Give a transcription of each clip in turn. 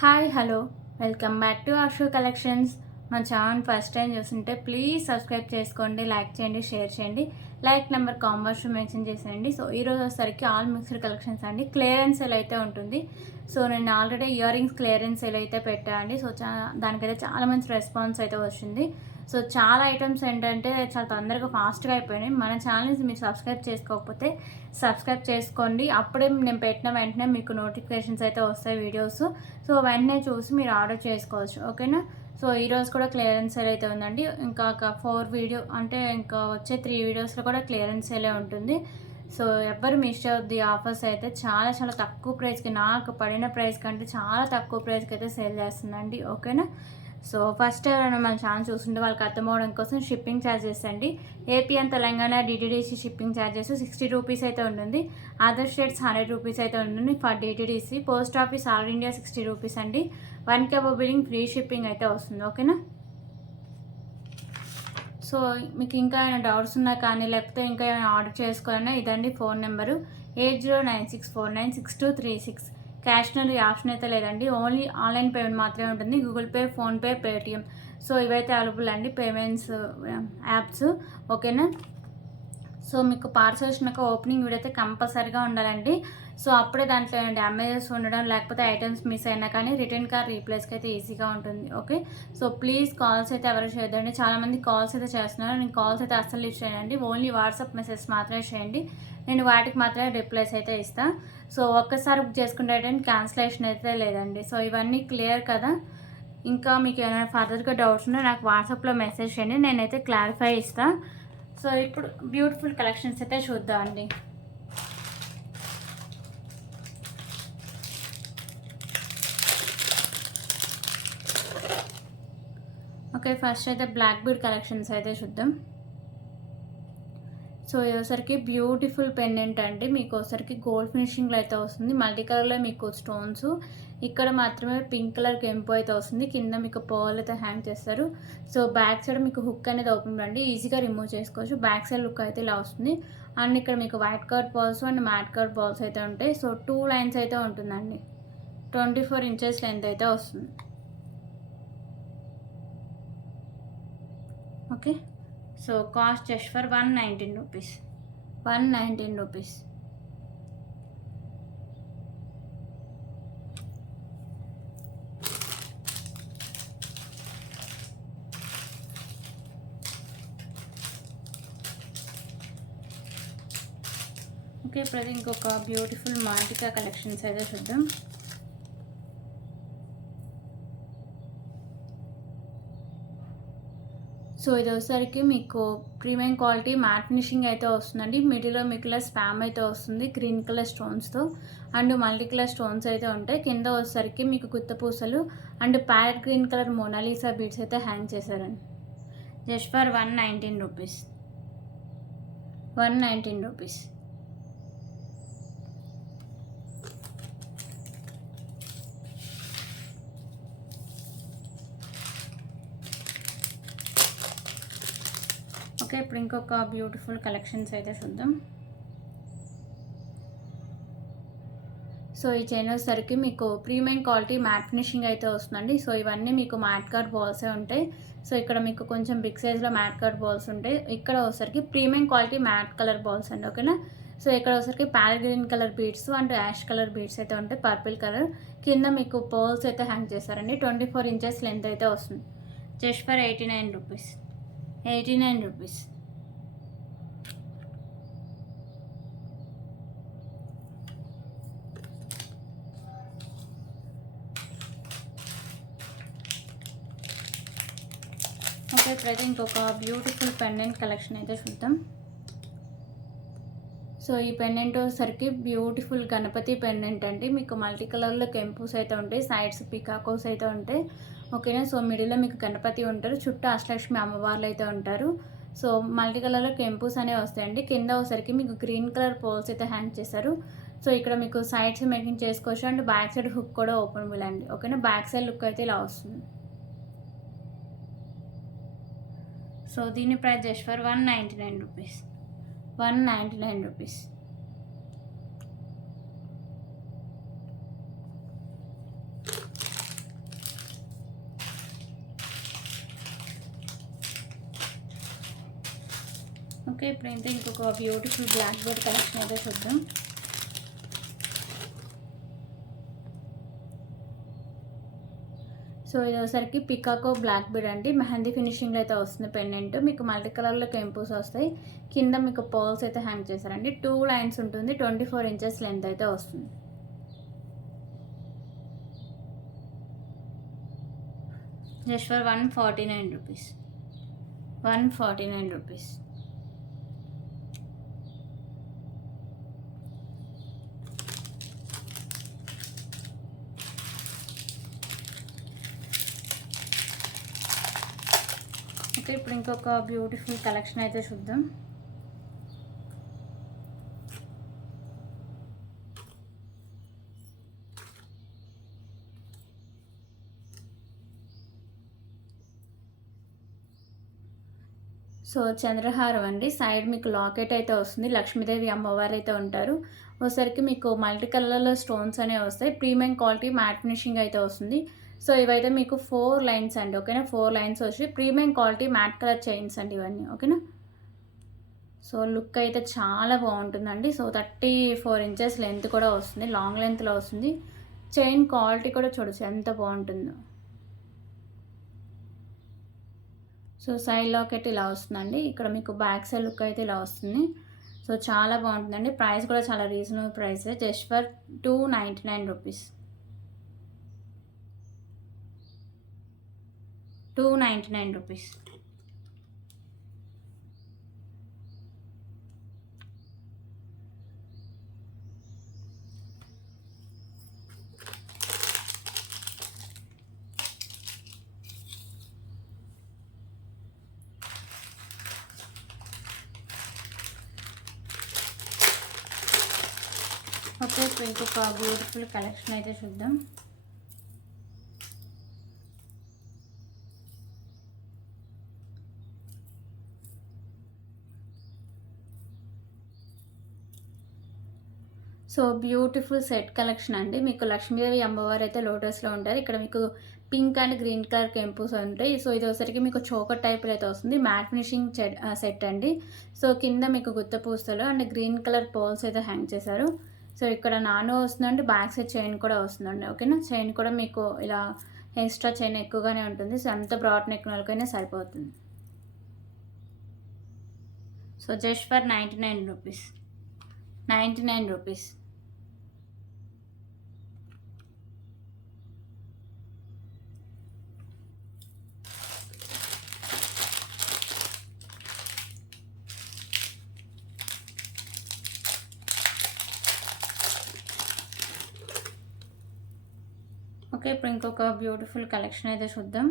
Hi hello welcome back to Ashu collections. మన channel first time చూస్తుంటే please subscribe చేసుకోండి, like చేయండి, షేర్ చేయండి. లైక్ నెంబర్ కాంబర్స్ మెన్షన్ చేసేయండి. సో ఈరోజు వచ్చేసరికి ఆల్ మిక్స్డ్ కలెక్షన్స్ అండి. క్లియరెన్స్ సేల్ అయితే ఉంటుంది. సో నేను already ear rings clearance sale అయితే పెట్టా అండి. సో దానికైతే చాలా మంచి రెస్పాన్స్ అయితే వచ్చింది. సో చాలా ఐటమ్స్ ఏంటంటే చాలా తొందరగా ఫాస్ట్గా అయిపోయినాయి. మన ఛానల్ని మీరు సబ్స్క్రైబ్ చేసుకోకపోతే సబ్స్క్రైబ్ చేసుకోండి. అప్పుడే నేను పెట్టిన వెంటనే మీకు నోటిఫికేషన్స్ అయితే వస్తాయి వీడియోస్. సో వెంటనే చూసి మీరు ఆర్డర్ చేసుకోవచ్చు, ఓకేనా. సో ఈరోజు కూడా క్లియరెన్స్ సేల్ అయితే ఉందండి. ఇంకా ఒక 4 వీడియో అంటే ఇంకా వచ్చే 3 వీడియోస్లో కూడా క్లియరెన్స్ సేలే ఉంటుంది. సో ఎవ్వరు మిస్ అవుద్ది. ఆఫర్స్ అయితే చాలా చాలా తక్కువ ప్రైస్కి, నాకు పడిన ప్రైస్ కంటే చాలా తక్కువ ప్రైస్కి అయితే సేల్ చేస్తుందండి, ఓకేనా. సో ఫస్ట్ ఎవరైనా మన ఛానల్ చూస్తుంటే వాళ్ళకి అర్థం అవడం కోసం షిప్పింగ్ ఛార్జెస్ అండి. AP and Telangana DTDC shipping charges 60 rupees అయితే ఉంటుంది. అదర్ స్టేట్స్ 100 రూపీస్ అయితే ఉంటుంది for DTDC. Post office all India 60 rupees అండి. 1 కేబో బిల్లింగ్ ఫ్రీ షిప్పింగ్ అయితే వస్తుంది, ఓకేనా. సో మీకు ఇంకా ఏమైనా డౌట్స్ ఉన్నా కానీ లేకపోతే ఇంకా ఏమైనా ఆర్డర్ చేసుకోవాలన్నా ఇదండి phone number 8096496236. Cash on option అయితే లేదండి. ఓన్లీ ఆన్లైన్ పేమెంట్ మాత్రమే ఉంటుంది. Google pay, PhonePe, Paytm. So ఇవైతే అవైలబుల్ అండి పేమెంట్స్ యాప్స్, ఓకేనా. సో మీకు పార్సల్ వచ్చినాక ఓపెనింగ్ వీడియో అయితే కంపల్సరీగా ఉండాలండి. సో అప్పుడే దాంట్లో డ్యామేజెస్ ఉండడం లేకపోతే ఐటమ్స్ మిస్ అయినా కానీ రిటర్న్ కార్ రీప్లేస్కి అయితే ఈజీగా ఉంటుంది, ఓకే. సో ప్లీజ్ కాల్స్ అయితే ఎవరు చేయొద్దండి. చాలామంది కాల్స్ అయితే చేస్తున్నారు. నేను కాల్స్ అయితే అస్సలు లిఫ్ట్ చేయనండి. ఓన్లీ వాట్సాప్ మెసేజ్ మాత్రమే చేయండి. నేను వాటికి మాత్రమే రిప్లైస్ అయితే ఇస్తాను. సో ఒక్కసారి బుక్ చేసుకుంటే క్యాన్సిలేషన్ అయితే లేదండి. సో ఇవన్నీ క్లియర్ కదా. ఇంకా మీకు ఏమైనా ఫర్దర్గా డౌట్స్ ఉన్నా నాకు వాట్సాప్లో మెసేజ్ చేయండి, నేనైతే క్లారిఫై ఇస్తాను. సో ఇప్పుడు బ్యూటిఫుల్ కలెక్షన్స్ అయితే చూద్దాం అండి. ఓకే, ఫస్ట్ అయితే బ్లాక్ బీడ్ కలెక్షన్స్ అయితే చూద్దాం. సో ఒకసారికి బ్యూటిఫుల్ పెండెంట్ అండి. మీకు ఒకసారికి గోల్డ్ ఫినిషింగ్లో అయితే వస్తుంది. మల్టీ కలర్లో మీకు స్టోన్స్, ఇక్కడ మాత్రమే పింక్ కలర్ కెంపు అయితే వస్తుంది. కింద మీకు పర్ల్ అయితే హ్యాంగ్ చేస్తారు. సో బ్యాక్ సైడ్ మీకు హుక్ అనేది ఓపెన్ అండి, ఈజీగా రిమూవ్ చేసుకోవచ్చు. బ్యాక్ సైడ్ లుక్ అయితే ఇలా వస్తుంది. అండ్ ఇక్కడ మీకు white colour balls and mat colour balls అయితే ఉంటాయి. సో 2 లైన్స్ అయితే ఉంటుందండి. 24 ఇంచెస్ లెంత్ అయితే వస్తుంది, okay. So cost just for 119 rupees. 119 rupees. Okay, ఇప్పుడు ఇంకొక బ్యూటిఫుల్ మాంటికా కలెక్షన్స్ అయితే చూద్దాం. సో ఇది వచ్చేసరికి మీకు ప్రీమియం క్వాలిటీ మ్యాట్ ఫినిషింగ్ అయితే వస్తుందండి. మిడిల్లో మీకు ఇలా స్పామ్ అయితే వస్తుంది గ్రీన్ కలర్ స్టోన్స్తో. అండ్ మల్టీ కలర్ స్టోన్స్ అయితే ఉంటాయి. కింద వచ్చేసరికి మీకు గుత్తపూసలు and parrot green colour Mona Lisa beads అయితే హ్యాంగ్ చేశారండి. Just for 119 rupees. 119 rupees. Okay, ఇప్పుడు ఇంకొక బ్యూటిఫుల్ కలెక్షన్స్ అయితే చూద్దాం. సో ఈ చైన్ వచ్చేసరికి మీకు ప్రీమియం క్వాలిటీ మ్యాట్ ఫినిషింగ్ అయితే వస్తుందండి. సో ఇవన్నీ మీకు మ్యాట్ కార్డ్ బాల్సే ఉంటాయి. సో ఇక్కడ మీకు కొంచెం బిగ్ సైజ్లో మ్యాట్ కార్డ్ బాల్స్ ఉంటాయి. ఇక్కడ వచ్చేసరికి premium quality matte colour balls అండి, ఓకేనా. సో ఇక్కడ వచ్చేసరికి parrot green colour beads and ash colour beads అయితే ఉంటాయి, పర్పుల్ కలర్. కింద మీకు పర్ల్స్ అయితే హ్యాంగ్ చేస్తారండి. 24 ఇంచెస్ లెంత్ అయితే వస్తుంది. Just for 89 rupees. 89 rupees. Okay, ఇప్పుడైతే ఇంకొక బ్యూటిఫుల్ పెండెంట్ కలెక్షన్ అయితే చూద్దాం. సో ఈ పెండెంట్ వచ్చేసరికి బ్యూటిఫుల్ గణపతి పెండెంట్ అండి. మీకు మల్టీ కలర్లో కెంపుస్ అయితే ఉంటాయి, సైడ్స్ పికాకోస్ అయితే ఉంటాయి, ఓకేనా. సో మిడిల్లో మీకు గణపతి ఉంటారు, చుట్టూ అష్టలక్ష్మి అమ్మవార్లు అయితే ఉంటారు. సో మల్టీ కలర్లో కెంపుస్ అనేవి వస్తాయండి. కింద వచ్చేసరికి మీకు గ్రీన్ కలర్ పోల్స్ అయితే హ్యాంగ్ చేశారు. సో ఇక్కడ మీకు సైడ్స్ మేకింగ్ చేసుకోవచ్చు అండ్ బ్యాక్ సైడ్ హుక్ కూడా ఓపెనబుల్ అండి, ఓకేనా. బ్యాక్ సైడ్ లుక్ అయితే ఇలా వస్తుంది. సో దీని price just for 199 rupees. 199 rupees. Okay, ఇప్పుడైతే ఇంకొక బ్యూటిఫుల్ బ్లాక్ బోర్డ్ కలెక్షన్ అయితే చూద్దాం. సో ఇది ఒకసారికి పికాకో బ్లాక్ బీడ్ అండి, మెహందీ ఫినిషింగ్లో అయితే వస్తుంది పెండెంట్. మీకు మల్టీ కలర్లో కెంపుస్ వస్తాయి, కింద మీకు పర్ల్స్ అయితే హ్యాంగ్ చేశారండి. 2 లైన్స్ ఉంటుంది, 24 ఇంచెస్ లెంత్ అయితే వస్తుంది. Just for 149 rupees. 149 rupees. Okay, ఇప్పుడు ఇంకొక బ్యూటిఫుల్ కలెక్షన్ అయితే చూద్దాం. సో చంద్రహారం అండి, సైడ్ మీకు లాకెట్ అయితే వస్తుంది, లక్ష్మీదేవి అమ్మవారు అయితే ఉంటారు. ఒకసారికి మీకు మల్టీ కలర్లో స్టోన్స్ అనేవి వస్తాయి, ప్రీమియం క్వాలిటీ మ్యాట్ ఫినిషింగ్ అయితే వస్తుంది. సో ఇవైతే మీకు 4 లైన్స్ అండి, ఓకేనా. 4 లైన్స్ వచ్చి premium quality matte colour chains అండి ఇవన్నీ, ఓకేనా. సో లుక్ అయితే చాలా బాగుంటుందండి. సో 34 ఇంచెస్ లెంత్ కూడా వస్తుంది, లాంగ్ లెంత్లో వస్తుంది. చైన్ క్వాలిటీ కూడా చూడొచ్చు ఎంత బాగుంటుందో. సో సైడ్ లాకెట్ ఇలా వస్తుందండి, ఇక్కడ మీకు బ్యాక్ సైడ్ లుక్ అయితే ఇలా వస్తుంది. సో చాలా బాగుంటుందండి, ప్రైస్ కూడా చాలా reasonable price, just for 299 rupees. 299 rupees. Okay, ఇప్పుడు ఇంకొక బ్యూటిఫుల్ కలెక్షన్ అయితే చూద్దాం. సో బ్యూటిఫుల్ సెట్ కలెక్షన్ అండి, మీకు లక్ష్మీదేవి అమ్మవారు అయితే లోటస్లో ఉంటారు. ఇక్కడ మీకు పింక్ అండ్ గ్రీన్ కలర్ కెంపుస్ ఉంటాయి. సో ఇది ఒకసారికి మీకు చోకర్ టైప్లో అయితే వస్తుంది, మ్యాట్ ఫినిషింగ్ సెట్ అండి. సో కింద మీకు గుత్త పూస్తలు అండ్ గ్రీన్ కలర్ పోల్స్ అయితే హ్యాంగ్ చేశారు. సో ఇక్కడ నానో వస్తుందండి, బ్యాక్ సైడ్ చైన్ కూడా వస్తుందండి, ఓకేనా. చైన్ కూడా మీకు ఇలా ఎక్స్ట్రా చైన్ ఎక్కువగానే ఉంటుంది, సో అంత బ్రాడ్ నెక్ వాళ్ళకైనా సరిపోతుంది. So just for 99 rupees. 99 rupees. Okay, ఇప్పుడు ఇంకొక బ్యూటిఫుల్ కలెక్షన్ అయితే చూద్దాం.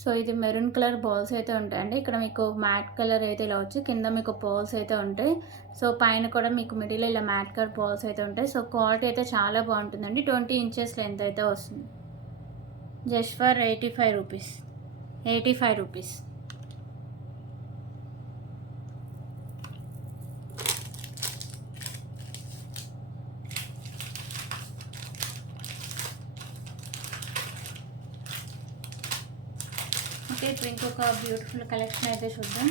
సో ఇది మెరూన్ కలర్ బాల్స్ అయితే ఉంటాయండి, ఇక్కడ మీకు మ్యాట్ కలర్ అయితే ఇలా వచ్చి కింద మీకు బాల్స్ అయితే ఉంటాయి. సో పైన కూడా మీకు మిడిల్ ఇలా మ్యాట్ కలర్ బాల్స్ అయితే ఉంటాయి. సో క్వాలిటీ అయితే చాలా బాగుంటుందండి, 20 ఇంచెస్ లెంత్ అయితే వస్తుంది. Just for 85 rupees. 85 rupees. Okay, ఇప్పుడు ఇంకొక బ్యూటిఫుల్ కలెక్షన్ అయితే చూద్దాం.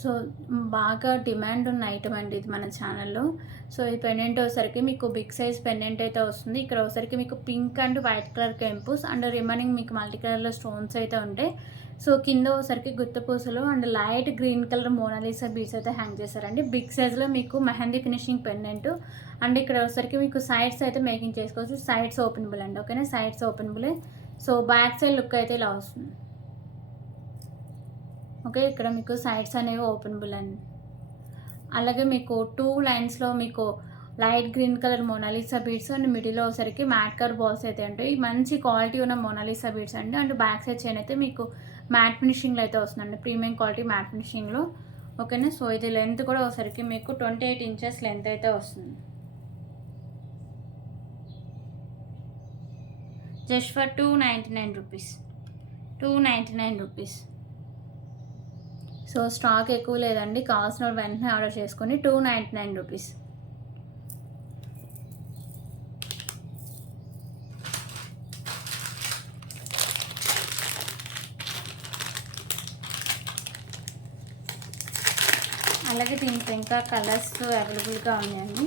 సో బాగా డిమాండ్ ఉన్న ఐటమ్ అండి ఇది మన ఛానల్లో. సో ఈ పెండెంట్ వచ్చేసరికి మీకు బిగ్ సైజ్ పెండెంట్ అయితే వస్తుంది. ఇక్కడ వచ్చేసరికి మీకు పింక్ అండ్ వైట్ కలర్ కెంపుస్ అండ్ రిమైనింగ్ మీకు మల్టీ కలర్లో స్టోన్స్ అయితే ఉంటాయి. సో కింద వచ్చేసరికి గుత్తపూసలు and light green colour Mona Lisa beads అయితే హ్యాంగ్ చేశారండి. బిగ్ సైజ్లో మీకు మెహందీ ఫినిషింగ్ పెండెంట్ అండ్ ఇక్కడ వచ్చేసరికి మీకు సైడ్స్ అయితే మేకింగ్ చేసుకోవచ్చు. సైడ్స్ ఓపెనబుల్ అండి, ఓకేనా. సైడ్స్ ఓపెనబులే. సో బ్యాక్ సైడ్ లుక్ అయితే ఇలా వస్తుంది, ఓకే. ఇక్కడ మీకు సైడ్స్ అనేవి ఓపెనబుల్ అండి. అలాగే మీకు 2 లైన్స్లో మీకు light green colour Mona Lisa beads and మిడిల్లో వచ్చరికి మ్యాట్ కలర్ బాల్స్ అయితే ఉంటాయి. మంచి క్వాలిటీ ఉన్న మోనాలిసా బీడ్స్ అండి. అండ్ బ్యాక్ సైడ్ చైన్ అయితే మీకు మ్యాట్ ఫినిషింగ్లో అయితే వస్తుందండి, ప్రీమియం క్వాలిటీ మ్యాట్ ఫినిషింగ్లో, ఓకేనా. సో ఇది లెంత్ కూడా ఒకసారికి మీకు 28 ఇంచెస్ లెంత్ అయితే వస్తుంది. Just for 299 rupees. 299 rupees. So stock ఎక్కువ లేదండి, కావాల్సిన వాళ్ళు వెంటనే ఆర్డర్ చేసుకొని 299 రూపీస్. అలాగే దీంట్లో ఇంకా కలర్స్ అవైలబుల్గా ఉన్నాయండి.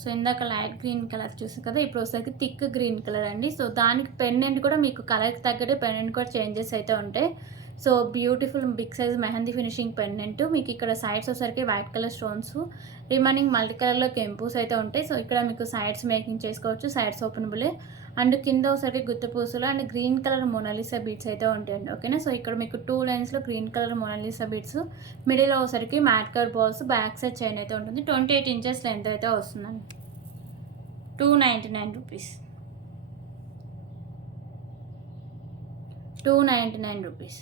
సో ఇందాక లైట్ గ్రీన్ కలర్ చూసారు కదా, ఇప్పుడు వచ్చేసరికి థిక్ గ్రీన్ కలర్ అండి. సో దానికి పెండెంట్ కూడా మీకు కలర్కి తగ్గట్టే పెండెంట్ కూడా చేంజెస్ అయితే ఉంటాయి. So beautiful big size mehndi finishing pendant. మీకు ఇక్కడ సైడ్స్ వచ్చేసరికి white colour stones, remaining multi కలర్లో కెంపూస్ అయితే ఉంటాయి. సో ఇక్కడ మీకు సైడ్స్ మేకింగ్ చేసుకోవచ్చు, సైడ్స్ ఓపెనబులే. అండ్ కింద ఒకసారికి గుత్త పూసలు and green colour Mona Lisa beads అయితే ఉంటాయండి. ఓకేనా. సో ఇక్కడ మీకు 2 లైన్స్లో గ్రీన్ కలర్ మోనాలిసా బీడ్స్, మిడిల్లో ఒకసారికి matte colour balls, back side chain అయితే ఉంటుంది. 28 ఇంచెస్ లెంత్ అయితే వస్తుందండి. 299 రూపీస్. 299 రూపీస్.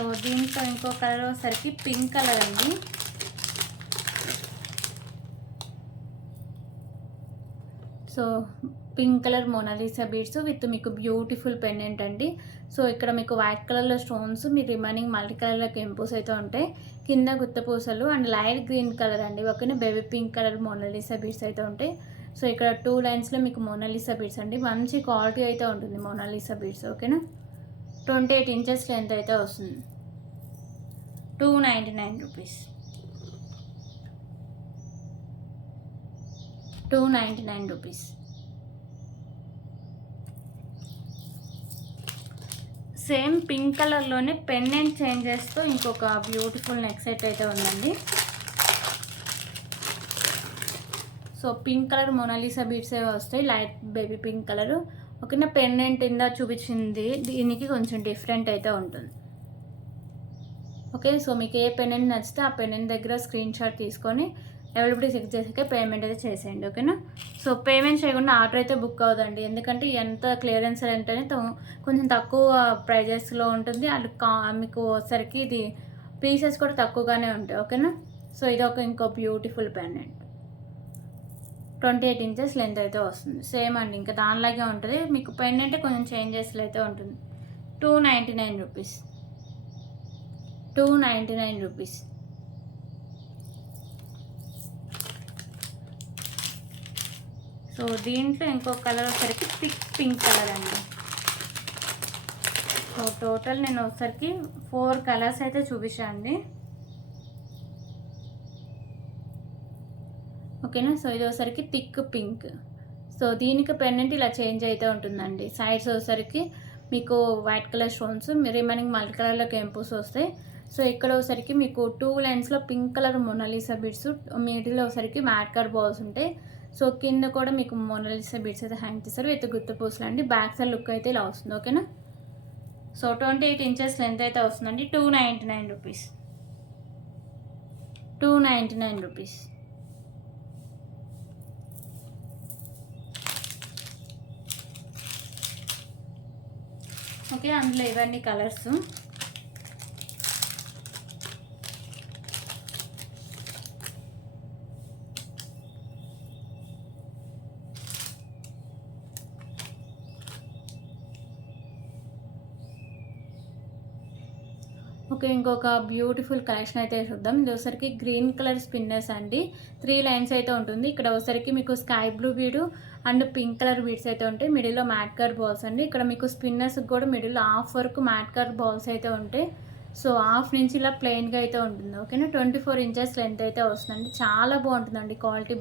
సో దీంట్లో ఇంకో కలర్ వచ్చేసరికి పింక్ కలర్ అండి. So pink colour Mona Lisa beads with మీకు బ్యూటిఫుల్ పెండెంట్ అండి. సో ఇక్కడ మీకు వైట్ కలర్లో స్టోన్స్, మీ రిమైనింగ్ మల్టీ కలర్లో కెంపూస్ అయితే ఉంటాయి. కింద గుత్త పూసలు అండ్ లైట్ గ్రీన్ కలర్ అండి. ఓకేనా. Baby pink colour Mona Lisa beads అయితే ఉంటాయి. సో ఇక్కడ 2 లైన్స్లో మీకు మోనాలిసా బీడ్స్ అండి. మంచి క్వాలిటీ అయితే ఉంటుంది మోనాలిసా బీడ్స్. ఓకేనా. 28 ఇంచెస్ లెంత్ అయితే వస్తుంది. 299 రూపీస్. 299 రూపీస్. సేమ్ పింక్ కలర్లోనే పెండెంట్ చేంజెస్తో ఇంకొక బ్యూటిఫుల్ నెక్ సెట్ అయితే ఉందండి. So pink colour Mona Lisa beads వస్తాయి, లైట్ బేబీ పింక్ కలరు. ఓకేనా. పెండెంట్ ఇందా చూపించింది దీనికి కొంచెం డిఫరెంట్ అయితే ఉంటుంది. ఓకే. సో మీకు ఏ పెండెంట్ నచ్చితే ఆ పెండెంట్ దగ్గర స్క్రీన్ షాట్ తీసుకొని అవైలబిలిటీ చెక్ చేసాక పేమెంట్ అయితే చేసేయండి. ఓకేనా. సో పేమెంట్ చేయకుండా ఆర్డర్ అయితే బుక్ అవుతుంది. ఎందుకంటే ఎంత క్లియరెన్స్ అంటేనే కొంచెం తక్కువ ప్రైజెస్లో ఉంటుంది. అది మీకు వచ్చరికి ఇది పీసెస్ కూడా తక్కువగానే ఉంటాయి. ఓకేనా. సో ఇది ఇంకో బ్యూటిఫుల్ పెండెంట్. 28 ఇంచెస్ లెంత్ అయితే వస్తుంది. సేమ్ అండి, ఇంకా దానిలాగే ఉంటుంది. మీకు పెండెంట్ కొంచెం చేంజెస్లో అయితే ఉంటుంది. 299 రూపీస్. 299 రూపీస్. సో దీంట్లో ఇంకో కలర్ వచ్చరికి థిక్ పింక్ కలర్ అండి. సో టోటల్ నేను ఒకసారికి 4 కలర్స్ అయితే చూపించాను అండి. ఓకేనా. సో ఇది ఒకసారికి థిక్ పింక్. సో దీనికి పెండెంట్ ఇలా చేంజ్ అయితే ఉంటుందండి. సైడ్స్ వచ్చరికి మీకు white colour stones, remaining multi కలర్లో కెంపూస్ వస్తాయి. సో ఇక్కడ ఒకసారికి మీకు 2 లైన్స్లో పింక్ కలర్ మోనాలిసా బీడ్స్, మిడిల్లో ఒకసారికి మ్యాట్ కలర్ బాల్స్ ఉంటాయి. సో కింద కూడా మీకు మోనాలిసా బీడ్స్ అయితే హ్యాంగ్ చేస్తారు విత్ గుత్త పూసలు అండి. బ్యాక్ సైడ్ లుక్ అయితే ఇలా వస్తుంది. ఓకేనా. సో 28 ఇంచెస్ లెంత్ అయితే వస్తుందండి. 299 రూపీస్. 299 రూపీస్. ఓకే. అందులో ఇవన్నీ కలర్స్. ఓకే. ఇంకొక బ్యూటిఫుల్ కలెక్షన్ అయితే చూద్దాం. ఇది ఒకసారికి గ్రీన్ కలర్ స్పిన్నర్స్ అండి. 3 లైన్స్ అయితే ఉంటుంది. ఇక్కడ ఒకసారికి మీకు స్కై బ్లూ బీడు అండ్ పింక్ కలర్ బీడ్స్ అయితే ఉంటాయి. మిడిల్లో మ్యాట్ కలర్ బాల్స్ అండి. ఇక్కడ మీకు స్పిన్నర్స్కి కూడా మిడిల్లో హాఫ్ వరకు మ్యాట్ కలర్ బాల్స్ అయితే ఉంటాయి. సో హాఫ్ నుంచి ఇలా ప్లెయిన్గా అయితే ఉంటుంది. ఓకేనా. 24 ఇంచెస్ లెంత్ అయితే వస్తుందండి. చాలా బాగుంటుందండి క్వాలిటీ.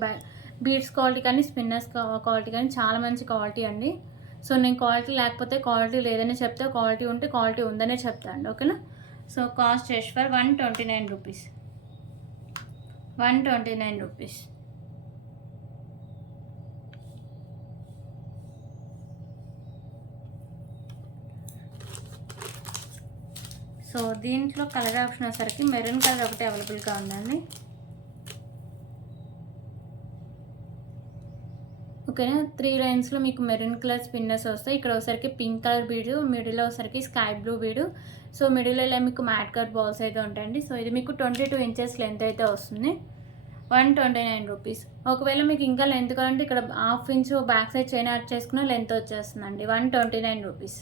బీడ్స్ క్వాలిటీ కానీ స్పిన్నర్స్ క్వాలిటీ కానీ చాలా మంచి క్వాలిటీ అండి. సో నేను క్వాలిటీ లేకపోతే క్వాలిటీ లేదని చెప్తే, క్వాలిటీ ఉంటే క్వాలిటీ ఉందనే చెప్తాను. ఓకేనా. So cost just for 129 rupees. 129 rupees. So దీంట్లో కలర్ ఆప్షన్ వచ్చేసరికి మెరూన్ కలర్ ఒకటి అవైలబుల్గా ఉందండి. ఓకేనా. 3 లైన్స్లో మీకు మెరూన్ కలర్ స్పిన్నర్స్ వస్తాయి. ఇక్కడ ఒకసారికి పింక్ కలర్ బీడు, మిడిల్లో ఒకసారికి స్కై బ్లూ బీడు. సో మిడిల్లో ఇలా మీకు మ్యాట్ కలర్ బాల్స్ అయితే ఉంటాయండి. సో ఇది మీకు 22 ఇంచెస్ లెంత్ అయితే వస్తుంది. 129 రూపీస్. ఒకవేళ మీకు ఇంకా లెంత్ కావాలంటే ఇక్కడ half inch back side chain add చేసుకున్న లెంత్ వచ్చేస్తుందండి. 129 రూపీస్.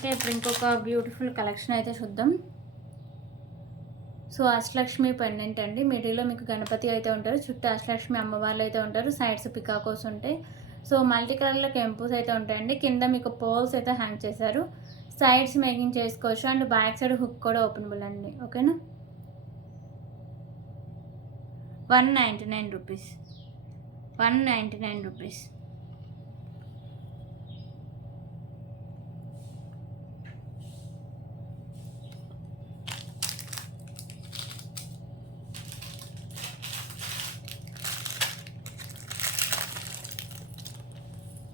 ఓకే, ఇప్పుడు ఇంకొక బ్యూటిఫుల్ కలెక్షన్ అయితే చూద్దాం. సో అష్టలక్ష్మి పెండెంట్ అండి. మిడిల్లో మీకు గణపతి అయితే ఉంటారు, చుట్టూ అష్టలక్ష్మి అమ్మవార్లు అయితే ఉంటారు, సైడ్స్ పికాకోస్ ఉంటాయి. సో మల్టీ కలర్లో కెంపుస్ అయితే ఉంటాయండి. కింద మీకు పోల్స్ అయితే హ్యాంగ్ చేశారు, సైడ్స్ మేకింగ్ చేసుకోవచ్చు అండ్ బ్యాక్ సైడ్ హుక్ కూడా ఓపెనబుల్ అండి. ఓకేనా, 199 రూపీస్, 199 రూపీస్.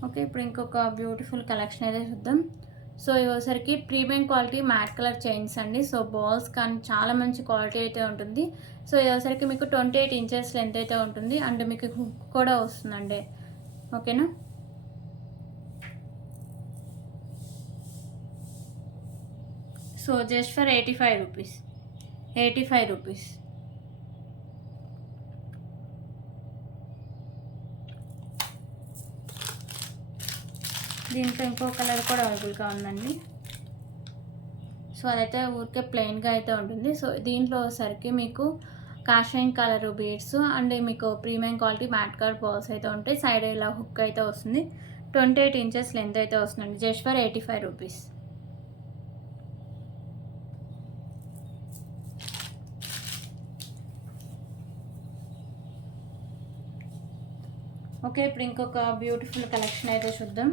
ఓకే, ఇప్పుడు ఇంకొక బ్యూటిఫుల్ కలెక్షన్ అయితే చూద్దాం. సో ఇవసరికి premium quality matte colour chains అండి. సో బాల్స్ కానీ చాలా మంచి క్వాలిటీ అయితే ఉంటుంది. సో ఇవసరికి మీకు 28 ఇంచెస్ లెంత్ అయితే ఉంటుంది అండ్ మీకు హుక్ కూడా వస్తుందండి. ఓకేనా, so just for 85 rupees, 85 rupees. దీంట్లో ఇంకో కలర్ కూడా అవైలబుల్గా ఉందండి. సో అదైతే ఊరికే ప్లెయిన్గా అయితే ఉంటుంది. సో దీంట్లో వచ్చేసరికి మీకు కాషాయం కలర్ బీడ్స్ అండ్ మీకు premium quality matte colour balls అయితే ఉంటాయి. సైడ్ ఇలా హుక్ అయితే వస్తుంది. 28 ఇంచెస్ లెంత్ అయితే వస్తుందండి. Just for 85 rupees. ఓకే, ఇప్పుడు ఇంకొక బ్యూటిఫుల్ కలెక్షన్ అయితే చూద్దాం.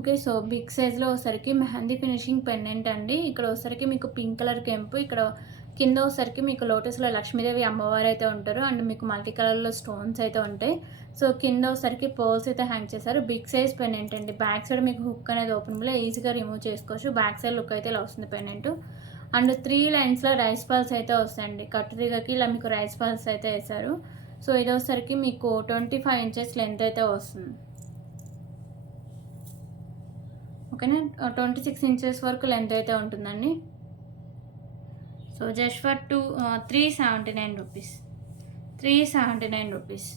ఓకే, సో బిగ్ సైజ్లో వచ్చరికి మెహందీ ఫినిషింగ్ పెండెంట్ అండి. ఇక్కడ వచ్చరికి మీకు పింక్ కలర్ కెంపు, ఇక్కడ కింద వచ్చరికి మీకు లోటస్లో లక్ష్మీదేవి అమ్మవారు అయితే ఉంటారు అండ్ మీకు మల్టీ కలర్లో స్టోన్స్ అయితే ఉంటాయి. సో కింద వచ్చరికి పర్ల్స్ అయితే హ్యాంగ్ చేశారు. బిగ్ సైజ్ పెండెంట్ అండి. బ్యాక్ సైడ్ మీకు హుక్ అనేది ఓపెనబుల్, ఈజీగా రిమూవ్ చేసుకోవచ్చు. బ్యాక్ సైడ్ లుక్ అయితే ఇలా వస్తుంది పెండెంట్ అండ్ 3 లైన్స్లో రైస్ పల్స్ అయితే వస్తాయండి. కట్టుదిగకి ఇలా మీకు రైస్ పల్స్ అయితే వేశారు. సో ఇది వచ్చరికి మీకు 25 ఇంచెస్ లెంత్ అయితే వస్తుంది. ఓకేనా, 26 ఇంచెస్ వరకు లెంత్ అయితే ఉంటుందండి. So just for 379 rupees, 379 rupees.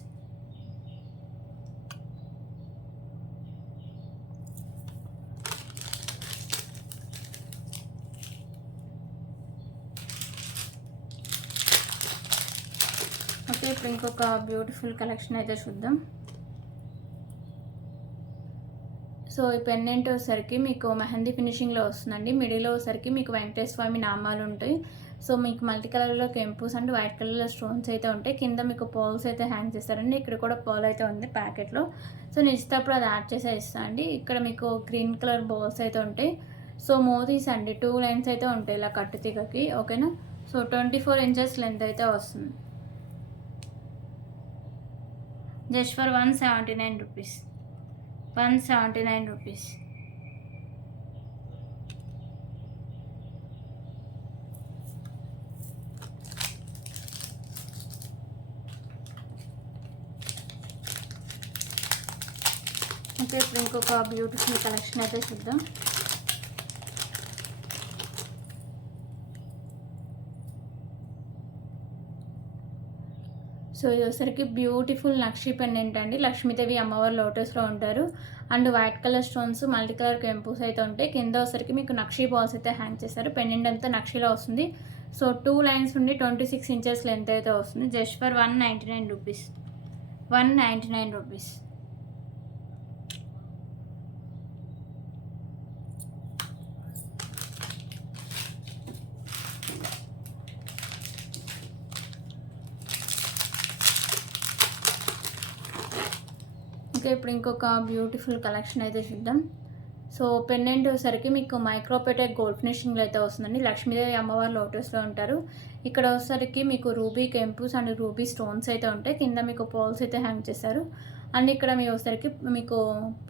Okay, ఇప్పుడు ఇంకొక బ్యూటిఫుల్ కలెక్షన్ అయితే చూద్దాం. సో ఈ పెండెంట్ వచ్చేసరికి మీకు మెహందీ ఫినిషింగ్లో వస్తుందండి. మిడిల్లో వచ్చేసరికి మీకు వెంకటేశ్వర స్వామి నామాలు ఉంటాయి. సో మీకు మల్టీ కలర్లో కెంపుస్ అండ్ వైట్ కలర్లో స్టోన్స్ అయితే ఉంటాయి. కింద మీకు పర్ల్స్ అయితే హ్యాంగ్ చేస్తారండి. ఇక్కడ కూడా పర్ల్ అయితే ఉంది ప్యాకెట్లో. సో నేను ఇష్టప్పుడు అది యాడ్ చేసే ఇస్తాను అండి. ఇక్కడ మీకు గ్రీన్ కలర్ బాల్స్ అయితే ఉంటాయి. సో మోతీస్ అండి, 2 లైన్స్ అయితే ఉంటాయి ఇలా కట్టు తీగకి. ఓకేనా, సో 24 ఇంచెస్ లెంత్ అయితే వస్తుంది. Just for 179 rupees, 179 rupees. Okay, ఇప్పుడు ఇంకొక బ్యూటిఫుల్ కలెక్షన్ అయితే చూద్దాం. సో ఇది వచ్చరికి బ్యూటిఫుల్ నక్షి పెండెంట్ అండి. లక్ష్మీదేవి అమ్మవారు లోటస్లో ఉంటారు and white colour stones multi colour కెంపుస్ అయితే ఉంటాయి. కింద వచ్చరికి మీకు నక్షి బాల్స్ అయితే హ్యాంగ్ చేశారు. పెండెంట్ అంతా నక్షిలో వస్తుంది. సో 2 లైన్స్ నుండి 26 ఇంచెస్ లెంత్ అయితే వస్తుంది. Just for 199 rupees, 199 rupees. Okay, ఇప్పుడు ఇంకొక బ్యూటిఫుల్ కలెక్షన్ అయితే చూద్దాం. సో పెండెంట్ వచ్చేసరికి మీకు మైక్రోపెటెక్ గోల్డ్ ఫినిషింగ్లో అయితే వస్తుందండి. లక్ష్మీదేవి అమ్మవారు లోటస్లో ఉంటారు. ఇక్కడ వచ్చేసరికి మీకు రూబీ కెంపుస్ అండ్ రూబీ స్టోన్స్ అయితే ఉంటాయి. కింద మీకు బాల్స్ అయితే హ్యాంగ్ చేశారు అండ్ ఇక్కడ మీ వచ్చేసరికి మీకు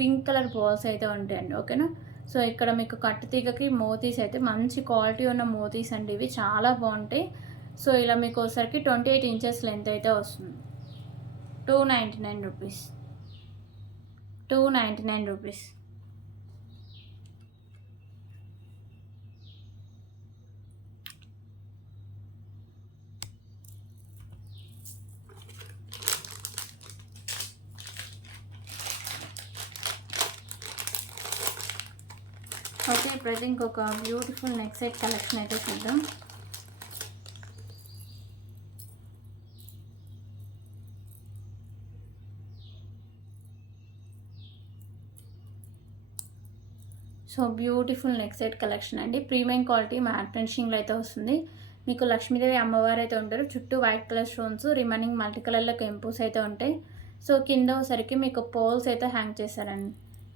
పింక్ కలర్ బాల్స్ అయితే ఉంటాయండి. ఓకేనా, సో ఇక్కడ మీకు కట్టు తీగకి మోతీస్ అయితే మంచి క్వాలిటీ ఉన్న మోతీస్ అండి. ఇవి చాలా బాగుంటాయి. సో ఇలా మీకు వచ్చేసరికి 28 ఇంచెస్ లెంత్ అయితే వస్తుంది. 299 రూపీస్, 299 రూపీస్. ఓకే, ఇప్పుడైతే ఇంకొక బ్యూటిఫుల్ నెక్ సెట్ కలెక్షన్ అయితే చూద్దాం. So beautiful neck set collection అండి. ప్రీమియం క్వాలిటీ మ్యాట్ ఫినిషింగ్లో అయితే వస్తుంది. మీకు లక్ష్మీదేవి అమ్మవారు అయితే ఉంటారు. చుట్టూ white colour stones, remaining multi కలర్లో కెంపుస్ అయితే ఉంటాయి. సో కింద ఒకసారికి మీకు పోల్స్ అయితే హ్యాంగ్ చేశారండి.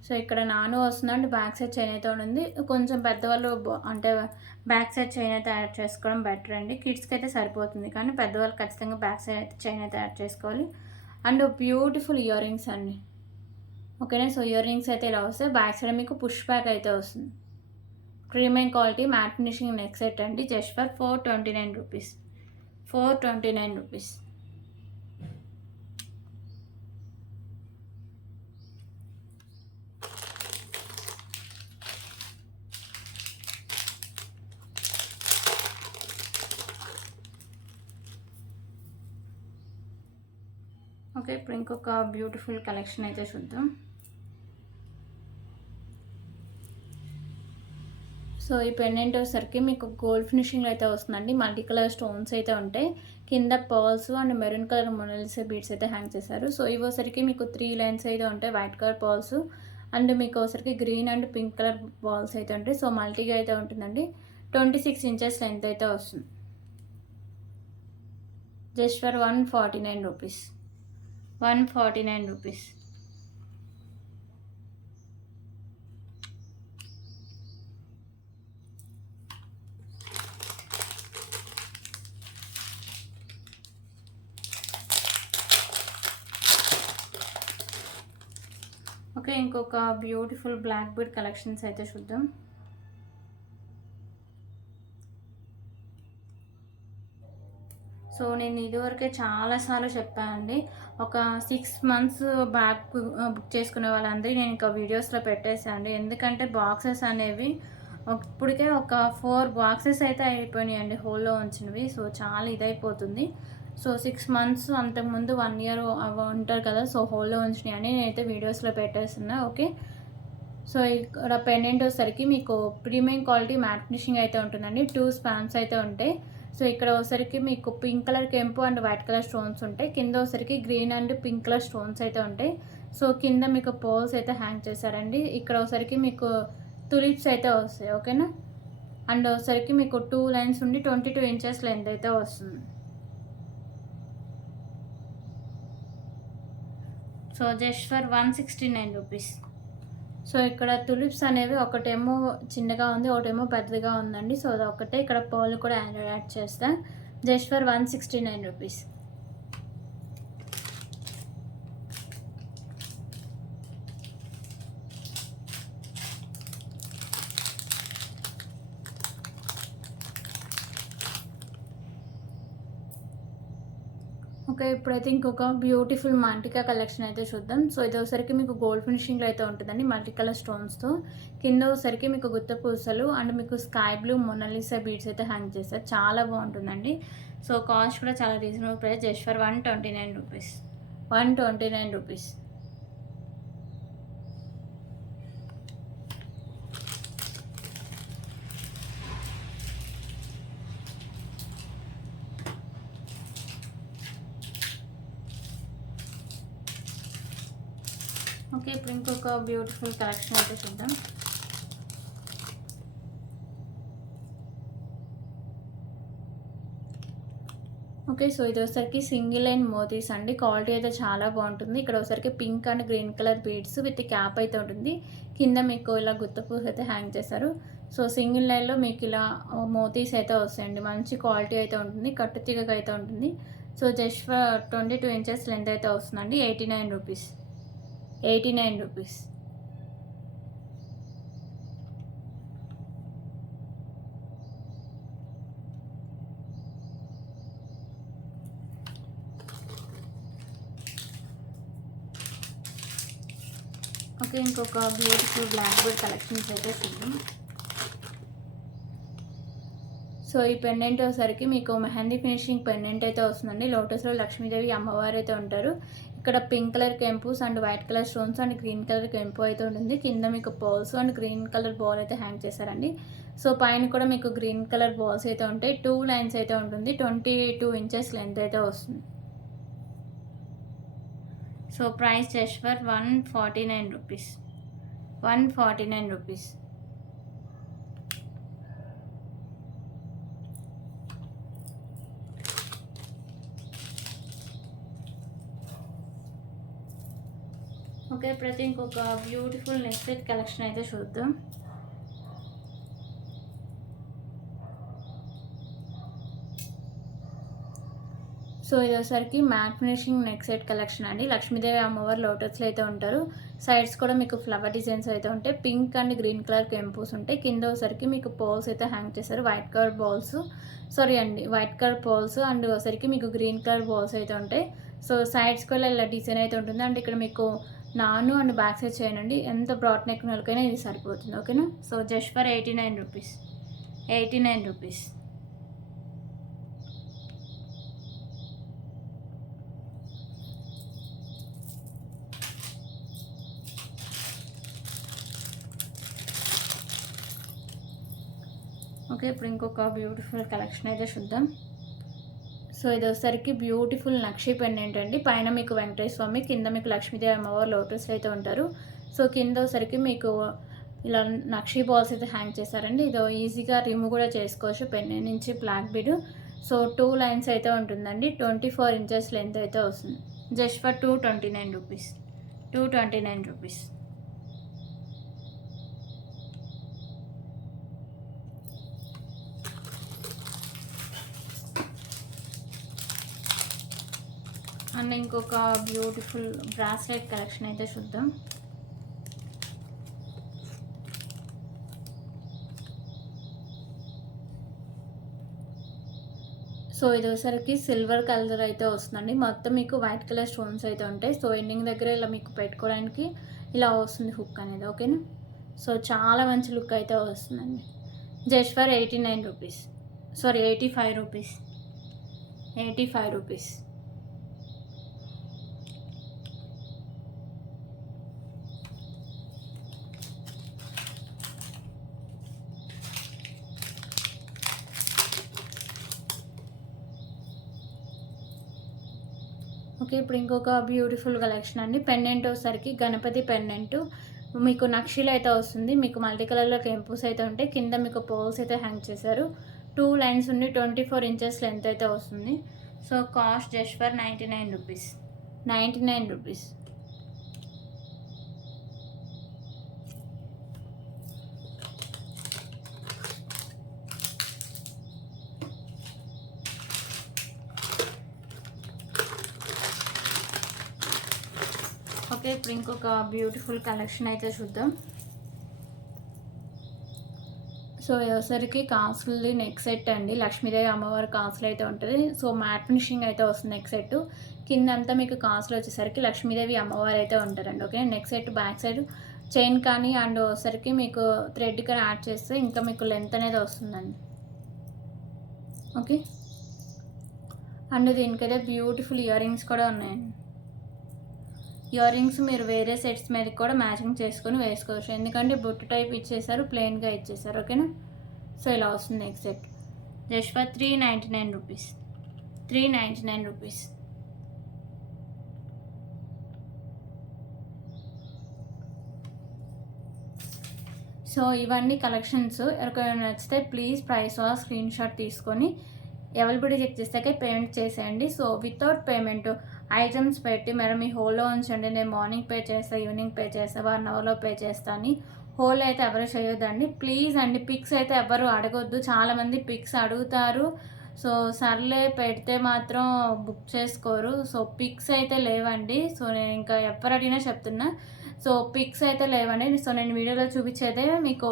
సో ఇక్కడ నాను వస్తుందండి. బ్యాక్ సైడ్ చైన్ అయితే ఉంది. కొంచెం పెద్దవాళ్ళు అంటే బ్యాక్ సైడ్ చైన్ అయితే యాడ్ చేసుకోవడం బెటర్ అండి. కిడ్స్కి అయితే సరిపోతుంది, కానీ పెద్దవాళ్ళు ఖచ్చితంగా బ్యాక్ సైడ్ అయితే చైన్ అయితే యాడ్ చేసుకోవాలి. అండ్ బ్యూటిఫుల్ ఇయర్ రింగ్స్ అండి. ఓకేనా. సో ఇయర్ రింగ్స్ అయితే ఇలా వస్తాయి. బ్యాక్ సైడ్ మీకు పుష్ బ్యాక్ అయితే వస్తుంది. Premium quality matte finishing neck set అండి. Just for 429 rupees, 429 rupees. Okay, ఇప్పుడు ఇంకొక బ్యూటిఫుల్ కలెక్షన్ అయితే చూద్దాం. సో ఈ పెండెంట్ వచ్చేసరికి మీకు గోల్డ్ ఫినిషింగ్లో అయితే వస్తుందండి. మల్టీ కలర్ స్టోన్స్ అయితే ఉంటాయి. కింద pearls and maroon colour Mona Lisa beads అయితే హ్యాంగ్ చేశారు. సో ఇవి వచ్చరికి మీకు 3 లైన్స్ అయితే ఉంటాయి. వైట్ కలర్ పర్ల్స్ అండ్ మీకు వచ్చరికి green and pink colour balls అయితే ఉంటాయి. సో మల్టీగా అయితే ఉంటుందండి. 26 ఇంచెస్ లెంత్ అయితే వస్తుంది. Just for 149 rupees, 149 rupees. Okay, ఇంకొక బ్యూటిఫుల్ బ్లాక్ బీడ్ కలెక్షన్స్ అయితే చూద్దాం. సో నేను ఇదివరకే చాలాసార్లు చెప్పానండి. ఒక 6 మంత్స్ బ్యాక్ బుక్ చేసుకునే వాళ్ళందరూ నేను ఇంకా వీడియోస్లో పెట్టేసాను. ఎందుకంటే బాక్సెస్ అనేవి ఇప్పటికే ఒక 4 బాక్సెస్ అయితే అయిపోయినాయండి హోల్లో ఉంచినవి. సో చాలా ఇదైపోతుంది. సో 6 మంత్స్ అంతకుముందు 1 ఇయర్ ఉంటారు కదా. సో హోల్లో ఉంచినవి అని నేనైతే వీడియోస్లో పెట్టేస్తున్నా. ఓకే, సో ఇక్కడ పెండెంట్ వచ్చేసరికి మీకు ప్రీమియం క్వాలిటీ మ్యాట్ ఫినిషింగ్ అయితే ఉంటుందండి. 2 స్పాన్స్ అయితే ఉంటాయి. సో ఇక్కడ వచ్చరికి మీకు పింక్ కలర్ కెంపు అండ్ వైట్ కలర్ స్టోన్స్ ఉంటాయి. కింద వచ్చరికి green and pink colour stones అయితే ఉంటాయి. సో కింద మీకు పోల్స్ అయితే హ్యాంగ్ చేశారండి. ఇక్కడ వచ్చరికి మీకు తులిప్స్ అయితే వస్తాయి. ఓకేనా. అండ్ వచ్చరికి మీకు 2 లైన్స్ ఉండి 22 ఇంచెస్ లెంత్ అయితే వస్తుంది. So just for 169 rupees. So ఇక్కడ తులిప్స్ అనేవి ఒకటేమో చిన్నగా ఉంది, ఒకటేమో పెద్దగా ఉందండి. సో అది ఒకటే. ఇక్కడ పర్ల్ కూడా యాడ్ చేస్తా. Just for 169 rupees. ఓకే, ఇప్పుడైతే ఇంకొక బ్యూటిఫుల్ మాంటికా కలెక్షన్ అయితే చూద్దాం. సో ఇది ఒకసారికి మీకు గోల్డ్ ఫినిషింగ్లో అయితే ఉంటుందండి. మల్టీ కలర్ స్టోన్స్తో. కింద ఒకసారికి మీకు గుత్త పూసలు అండ్ మీకు స్కై బ్లూ మొనాలిసా బీడ్స్ అయితే హ్యాంగ్ చేస్తారు. చాలా బాగుంటుందండి. సో కాస్ట్ కూడా చాలా reasonable price. Just for 129 rupees, 129 rupees. Okay, ఇప్పుడు ఇంకొక బ్యూటిఫుల్ కలెక్షన్ అయితే చూద్దాం. ఓకే, సో ఇది వచ్చరికి సింగిల్ లైన్ మోతీస్ అండి. క్వాలిటీ అయితే చాలా బాగుంటుంది. ఇక్కడ ఒకసారికి pink and green colour beads with cap అయితే ఉంటుంది. కింద మీకు ఇలా గుత్త పూస అయితే హ్యాంగ్ చేశారు. సో సింగిల్ లైన్లో మీకు ఇలా మోతీస్ అయితే వస్తాయండి. మంచి క్వాలిటీ అయితే ఉంటుంది. కట్టు తీగగా అయితే ఉంటుంది. సో జస్ట్ 22 ఇంచెస్ లెంత్ అయితే వస్తుందండి. 89 రూపీస్, 89 రూపీస్. ఓకే, ఇంకొక బ్యూటిఫుల్ బ్లాక్ బోర్డ్ కలెక్షన్స్ అయితే చూద్దాం. సో ఈ పెండెంట్ వచ్చేసరికి మీకు మెహందీ ఫినిషింగ్ పెండెంట్ అయితే వస్తుందండి. లోటస్లో లక్ష్మీదేవి అమ్మవారు అయితే ఉంటారు. ఇక్కడ పింక్ కలర్ కెంపుస్ and white colour stones and green colour కెంపు అయితే ఉంటుంది. కింద మీకు pearls and green colour ball అయితే హ్యాంగ్ చేశారండి. సో పైన కూడా మీకు గ్రీన్ కలర్ బాల్స్ అయితే ఉంటాయి. 2 లైన్స్ అయితే ఉంటుంది. 22 ఇంచెస్ లెంత్ అయితే వస్తుంది. So price just for 149 rupees. 149 rupees. Okay, ప్రతి ఇంకొక బ్యూటిఫుల్ నెక్ సెట్ కలెక్షన్ అయితే చూద్దాం. సో ఇది వచ్చేసరికి mat finishing neck set collection అండి. లక్ష్మీదేవి అమ్మవారు లోటస్లో అయితే ఉంటారు. సైడ్స్ కూడా మీకు ఫ్లవర్ డిజైన్స్ అయితే ఉంటాయి. పింక్ అండ్ గ్రీన్ కలర్ కెంపుస్ ఉంటాయి. కింద వచ్చేసరికి మీకు పోల్స్ అయితే హ్యాంగ్ చేశారు. White colour balls, white colour pearls and వచ్చేసరికి మీకు గ్రీన్ కలర్ బాల్స్ అయితే ఉంటాయి. సో సైడ్స్ కూడా ఇలా డిజైన్ అయితే ఉంటుంది. అండ్ ఇక్కడ మీకు నాను అండ్ బ్యాక్ సైడ్ చేయండి. ఎంత బ్రాడ్ నెక్ వాళ్ళకైనా ఇది సరిపోతుంది. ఓకేనా. So just for 89 rupees. 89 rupees. Okay, ఇప్పుడు ఇంకొక బ్యూటిఫుల్ కలెక్షన్ అయితే చూద్దాం. సో ఇది వచ్చేసరికి బ్యూటిఫుల్ నక్షి పెండెంట్ అండి. పైన మీకు వెంకటేశ్వర స్వామి, కింద మీకు లక్ష్మీదేవి అమ్మవారు లోటస్ అయితే ఉంటారు. సో కింద వచ్చేసరికి మీకు ఇలా నక్షి బాల్స్ అయితే హ్యాంగ్ చేశారండి. ఇది ఈజీగా రిమూవ్ కూడా చేసుకోవచ్చు పెండెంట్ నుంచి బ్లాక్ బీడ్. సో 2 లైన్స్ అయితే ఉంటుందండి. 24 ఇంచెస్ లెంత్ అయితే వస్తుంది. Just for 229 rupees. 229 rupees. And ఇంకొక బ్యూటిఫుల్ బ్రాస్లెట్ కలెక్షన్ అయితే చూద్దాం. సో ఇది వచ్చేసరికి సిల్వర్ కలర్ అయితే వస్తుందండి. మొత్తం మీకు వైట్ కలర్ స్టోన్స్ అయితే ఉంటాయి. సో ఎండింగ్ దగ్గర ఇలా మీకు పెట్టుకోవడానికి ఇలా వస్తుంది హుక్ అనేది. ఓకేనా. సో చాలా మంచి లుక్ అయితే వస్తుందండి. Just for 89 rupees. 85 rupees. 85 rupees. Okay, ఇప్పుడు ఇంకొక బ్యూటిఫుల్ కలెక్షన్ అండి. పెండెంట్ వచ్చేసరికి గణపతి పెండెంట్ మీకు నక్షీలు అయితే వస్తుంది. మీకు మల్టీ కలర్లో కెంపుస్ అయితే ఉంటాయి. కింద మీకు పోల్స్ అయితే హ్యాంగ్ చేశారు. 2 లైన్స్ ఉండి 24 ఇంచెస్ లెంత్ అయితే వస్తుంది. So cost just for 99 rupees. 99 rupees. Okay, ఇప్పుడు ఇంకొక బ్యూటిఫుల్ కలెక్షన్ అయితే చూద్దాం. సో వచ్చేసరికి కాసులు నెక్ సెట్ అండి. లక్ష్మీదేవి అమ్మవారి కాసులు అయితే ఉంటుంది. సో మ్యాట్ ఫినిషింగ్ అయితే వస్తుంది నెక్ సెట్. కింద అంతా మీకు కాసులు వచ్చేసరికి లక్ష్మీదేవి అమ్మవారు అయితే ఉంటారండి. Okay, neck set back side chain కానీ అండ్ వచ్చేసరికి మీకు థ్రెడ్ కానీ యాడ్ చేస్తే ఇంకా మీకు లెంత్ అనేది వస్తుందండి. ఓకే, అండ్ దీనికైతే బ్యూటిఫుల్ ఇయర్ రింగ్స్ కూడా ఉన్నాయండి. ఇయర్ రింగ్స్ మీరు వేరే సెట్స్ మీద కూడా మ్యాచింగ్ చేసుకొని వేసుకోవచ్చు. ఎందుకంటే బొట్టు టైప్ ఇచ్చేసారు, ప్లెయిన్గా ఇచ్చేసారు. ఓకేనా. సో ఇలా వస్తుంది next set. Just for 399 rupees. 399 rupees. So ఇవన్నీ కలెక్షన్స్ ఎవరికైనా నచ్చితే ప్లీజ్ ప్రైస్ స్క్రీన్ షాట్ తీసుకొని అవైలబిలిటీ చెక్ చేస్తాకే పేమెంట్ చేసేయండి. సో వితౌట్ పేమెంట్ ఐటమ్స్ పెట్టి మేడం మీ హోల్లో ఉంచండి, నేను మార్నింగ్ పే చేస్తాను, ఈవినింగ్ పే చేస్తాను, 1 అవర్లో పే చేస్తాను, హోల్ అయితే ఎవరు చేయొద్దండి ప్లీజ్ అండి. పిక్స్ అయితే ఎవరు అడగొద్దు. చాలామంది పిక్స్ అడుగుతారు. సో సర్లే పెడితే మాత్రం బుక్ చేసుకోరు. సో పిక్స్ అయితే లేవండి. సో నేను ఇంకా ఎవరు అడిగినా చెప్తున్నా. సో పిక్స్ అయితే లేవండి. సో నేను వీడియోలో చూపించేదే మీకు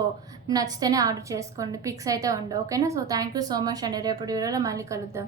నచ్చితేనే ఆర్డర్ చేసుకోండి. పిక్స్ అయితే ఉండవు. ఓకేనా. So thank you so much అండి. రేపటి వీడియోలో మళ్ళీ కలుద్దాం.